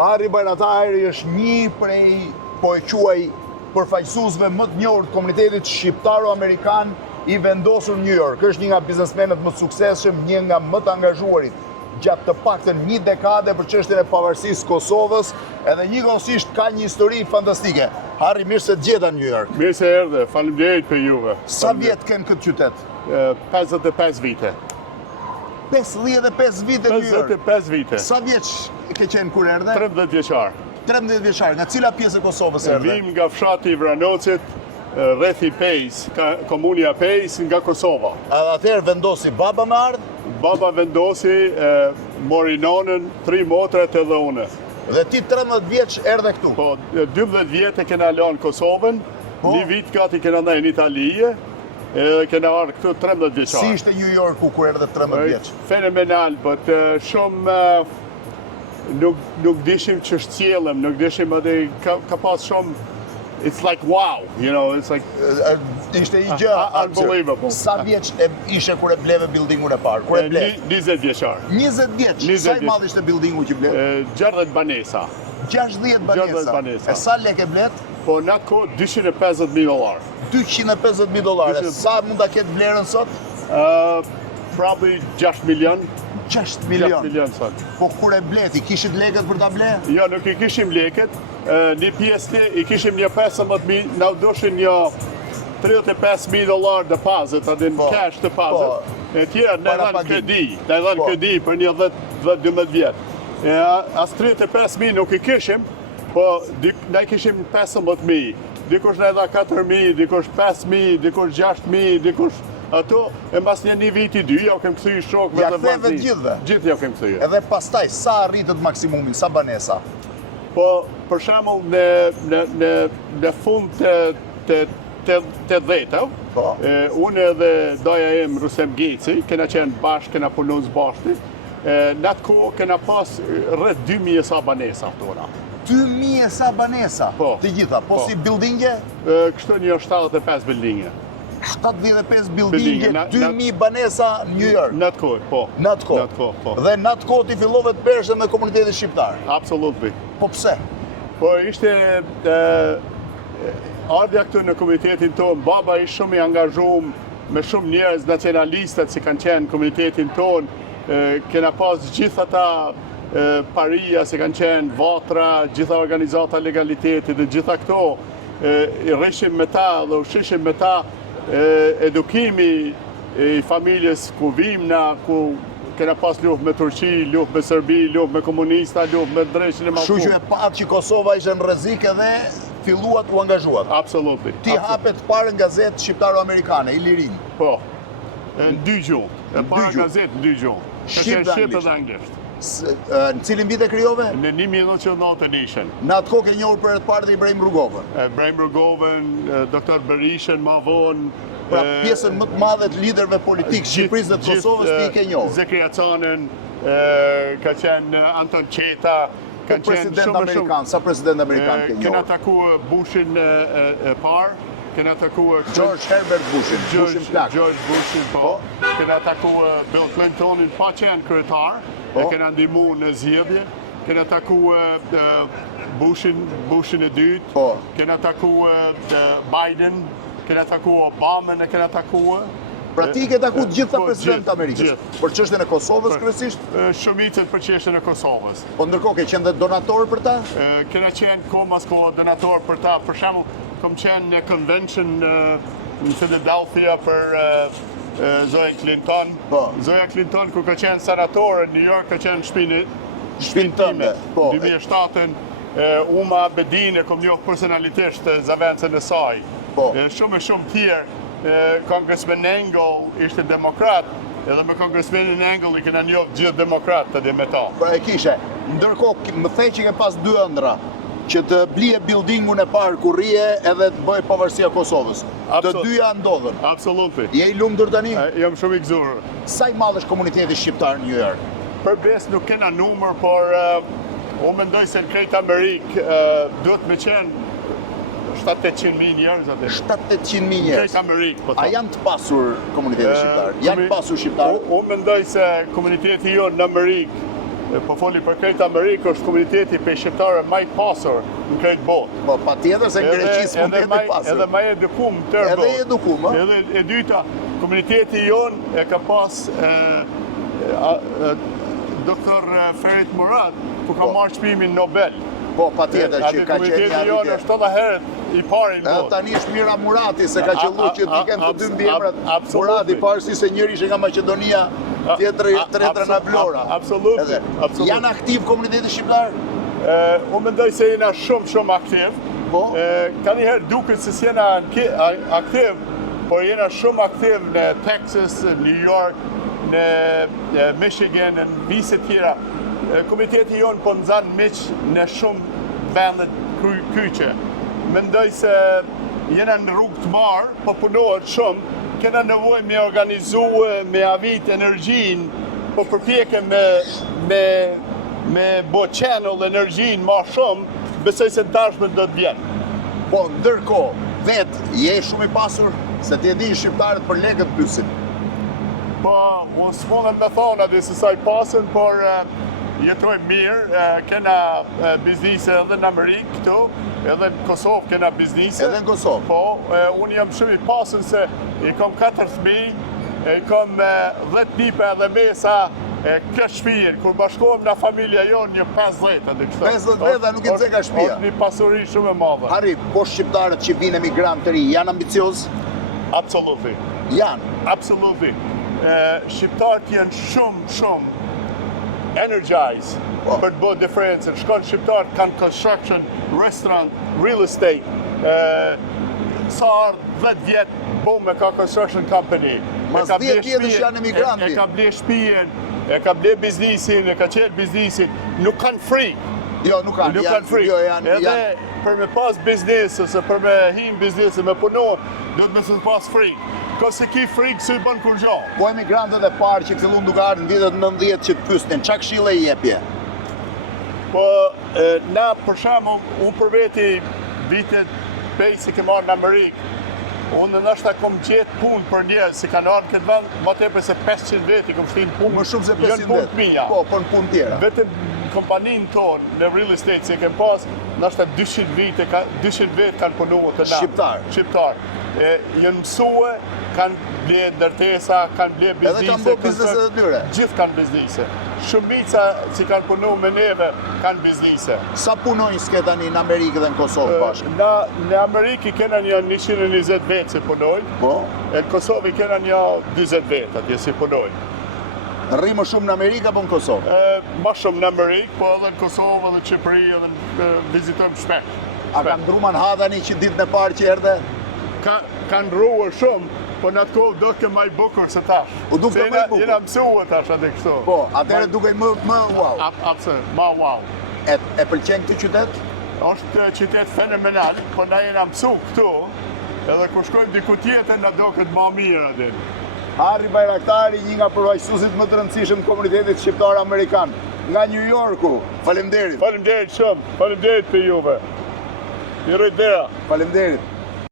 Harri Bajratari është një prej, po e quaj, përfaqësuesve më të njohur të komunitetit shqiptaro-amerikan i vendosur në New York. Është një nga biznesmenët më të suksesshëm, një nga më të angazhuarit gjatë të paktën një dekade për çështjen e pavarësisë Kosovës, edhe njëkohësisht ka një histori fantastike. Harri, mirë se të gjeta në New York. Mirë se erdhe, faleminderit për juve. Sa vjet ken këtë qytet? 55 vite. 55 vite në New York. 55 vite. Sa vjeç ke qenë kur erdhe? 13 vjeçar. 13 vjeçar. Nga cila pjesë e Kosovës erdhe? Vim nga fshati i Vranocit, rrethi Pejs, komunia Pejs nga Kosova. Edhe atëherë vendosi baba me ardh? Baba vendosi, mori nonën, 3 motrat edhe une. Dhe ti 13 vjeç erdhe këtu? Po, 12 vjetë kena lanë Kosovën, një vit gati kena ndaj në Italije, kena ardhë këtu 13 vjeçar. Si ishte New Yorku kur erdhe 13 vjeç? Fenomenal, but shumë nuk dishim që shqjelëm, nuk dishim atë ka pas shumë. It's like wow, you know, it's like ishte i gjë unbelievable. Sa vjeç ishe kur e bleve buildingun e parë? Kur e ble? 20 vjeçar. 20 vjeç. Sa i madh ishte buildingu që ble? 60 banesa. 60 banesa. 60 banesa. E sa lekë blet? Po në atë kohë $250,000. $250,000. Sa mund ta ketë vlerën sot? Probably 6 milion. 6 milion. 6 milion sot. Po kur e bleti, kishit lekët për ta ble? Jo, nuk i kishim lekët. Një pjesë i kishim një 15,000, na u doshin një $35,000 deposit, atë në cash deposit. E tjera në dhanë kredi për një 10-12 vjetë. As 35,000 nuk i kishim, po ne kishim 15,000. Dikush në edha 4,000, dikush 5,000, dikush 6,000, dikush ato, e mbas një viti 2, jo kem këthy shokve dhe vazhdi. Gjithve? Gjithë jo kem këthy. Edhe pastaj, sa rritët maksimumi, sa banesa? Po, për shembull në fund të dheta, unë edhe doja em Rusem Geci, kena qenë bashkë, kena punu së bashkë, në atë kohë kena pas rreth 2,000 sa banesa tona. 2,000 sa banesa? Po. Të gjitha, po si buildinge? Kështu një 75 buildinge. 75 buildinge, 2,000 banesa në New York? Në atë kohë, po. Në atë kohë? Po. Dhe në atë kohë ti fillove të bërshë me komunitetin shqiptar? Absolutely. Po pse? Po ishte ardhja këtu në komunitetin tonë, baba ishte shumë i angazhuar me shumë njerëz nacionalistët që kanë qenë komunitetin tonë, kena pas gjithë ata paria që kanë qenë vatra, gjitha organizata legaliteti dhe gjitha këto, i rrishim me ta dhe ushishim me ta edukimi i familjes ku vimna, ku kena pas luft me Turqi, luft me Serbi, luft me komunista, luft me drejshin e Mallku. Kështu që e patë që Kosova ishte në rrezik edhe filluat u angazhuat. Absolutely. Ti hapet parën gazetë shqiptaro-amerikane, Ilirin. Po. Në 2 gjuhë. E para gazetë në 2 gjuhë. Shqip dhe anglisht. Në cilin vit e krijove? Në 1990 ishen. Në atë kohë ke njohur për e të parë dhe Ibrahim Rugovën. Ibrahim Rugovën, Dr. Berishen, ma vonë. Pra pjesën më të madhe të liderëve politikë Shqipërisë dhe të Kosovës ti i ke njohur. Zekria Canen, ka qenë Anton Qeta, ka qenë president amerikan, sa president amerikan ke njohur? Kena taku Bushin e parë, kena taku George Herbert Bushin, Bushin plak. George Bushin, po. Kena taku Bill Clintonin, pa qenë kryetar, e kena ndihmu në zgjedhje. Kena taku Bushin e dytë, kena taku Biden, kena taku Obama, e kena taku... Pra ti ke taku gjitha president Amerikës? Për çështjen e Kosovës kryesisht? Shumicën për çështjen e Kosovës. Po ndërkohë ke qenë dhe donator për ta? Kena qenë kohë donator për ta. Për shembull, kom qenë në convention në Philadelphia për Zoe Clinton. Zoja Clinton, ku ka qenë senatore në New York, ka qenë shpinë time. 2007-ën, Uma Abedin e kom njohur personalisht zavancën e saj. Shumë tjerë. Congressman Engel ishte demokrat, edhe me Congressmanin Engel i kena njohur gjithë demokrat të dhe me ta. Pra e kishe, ndërkohë më thej që ke pas 2 ëndra, që të blije buildingun e parë ku rrije edhe të bëj pavarësia Kosovës. Të dyja ndodhen. Absolutely. Je i lumtur tani? Jam shumë i gëzuar. Sa i madh është komuniteti shqiptar në New York? Përbes nuk kena numër, por unë mendoj se në krejt Amerikë duhet me qenë 700-800.000 njerëz atë. 700-800.000 njerëz. Krejt Amerikë, po. A janë të pasur komuniteti shqiptar? Janë pasur shqiptar? Unë mendoj se komuniteti jonë në Amerikë po foli për krejt Amerikë, është komuniteti për shqiptarë më i pasur në krejt botë. Po, patjetër se në Greqi s'mund pasur. Edhe më edukum tërë botë. Edhe i edukum, ha? Edhe e dyta, komuniteti jonë e ka pas Dr. Ferit Murad, ku ka marrë çmimin Nobel. Po, patjetër që ka qenë komuniteti jonë është 7 herët i pari në botë. Tani është Mira Murati, se ka qellu që t'i kemë të dy mbiemrat. Murati parësi se njëri ishte nga Maqedonia, tjetra nga Vlora. Absolut. Janë aktiv komuniteti shqiptar? Unë mendoj se jena shumë aktiv. Po? Ka njëherë duket se s'jena aktiv, por jena shumë aktiv në Texas, në New York, në Michigan, në vise tjera. Komiteti jonë po nëzanë miqë në shumë vendet kyqe. Mendoj se jena në rrugë të marë, po punohet shumë, kena nevojë me organizu, me avit energjin, po përpjeke me bo channel energjin ma shumë, besoj se tashme do të vjenë. Po, ndërko, vetë, je shumë i pasur, se ti e di shqiptarët për lekët pysin. Po, unë s'monën me thonë atë se sa i pasën, por jetoj mirë, kena biznise edhe në Amerikë këtu, edhe në Kosovë kena biznise. Edhe në Kosovë? Po, unë jam shumë i pasën se i kom 4 fëmijë, i kom 10 nipe edhe mesa kjo shpijën, kur bashkohem në familja jonë një 50 atë kështë. 50 veta nuk i ceka shpija. Është një pasuri shumë e madhe. Harri, po shqiptarët që vinë emigrant të ri, janë ambicios? Absolutely. Janë? Absolutely. Shqiptarët janë shumë energized për të bërë diferencën. Shkon shqiptarët kanë construction, restaurant, real estate. Sa ardhë 10 vjetë bo me ka construction company. Mas 10 vjetë që janë emigranti. E ka ble shtëpinë, e ka ble biznisin, e ka qelë biznisin. Nuk kanë frikë. Jo, nuk kanë. Nuk kanë frikë. Edhe për me pas biznis, ose për me hinë biznis, me punon, do të me se pas frikë. Ka se ki frikë se i bën kur gjo. Po emigrantët e parë që këfillun duke ardhur në vitet 90 që të pysnin, qa këshilla i jepje? Po, na për shembull, unë për veti vitet pej si ke marrë në Amerikë, unë nështë kom gjetë punë për njerëz, si kanë ardhur këtë vend, më tepër se 500 veti kom shtinë punë. Më shumë se 500 vetë? Po, për në punë tjera. Vetëm kompaninë tonë në real estate si kem pas, nështë 200 vetë kanë punuar të na. Shqiptar. Jënë mësue, kanë ble ndërtesa, kanë ble biznise. Edhe kanë bo biznise të tyre? Gjithë kanë biznise. Shumica si kanë punu me neve, kanë biznise. Sa punojnë s'ke tani në Amerikë dhe në Kosovë bashkë? Në Amerikë kena një 120 vetë si punojnë. Po? E në Kosovë kena një 20 vetë atje si punojnë. Rri më shumë në Amerikë apo në Kosovë? Ma shumë në Amerikë, po edhe në Kosovë, edhe Qipëri, edhe vizitojmë shpesh. A kanë ndru Manhattani që ditën e parë që erdhe? Kanë ndruar shumë, po në atë kohë do të maj bukur se tash. U duke më i bukur? Jena mësua tash atë kështu. Po, atëherë duke më wow. Absolut, ma wow. E pëlqen këtë qytet? Është qytet fenomenal, po na jena mësu këtu, edhe kur shkojmë diku tjetër na do këtë ma mirë atë. Harri Bajraktari, një nga përfaqësuesit më të rëndësishëm të komunitetit shqiptar amerikan, nga New Yorku. Faleminderit. Faleminderit shumë, faleminderit për juve. Mirë dera. Faleminderit.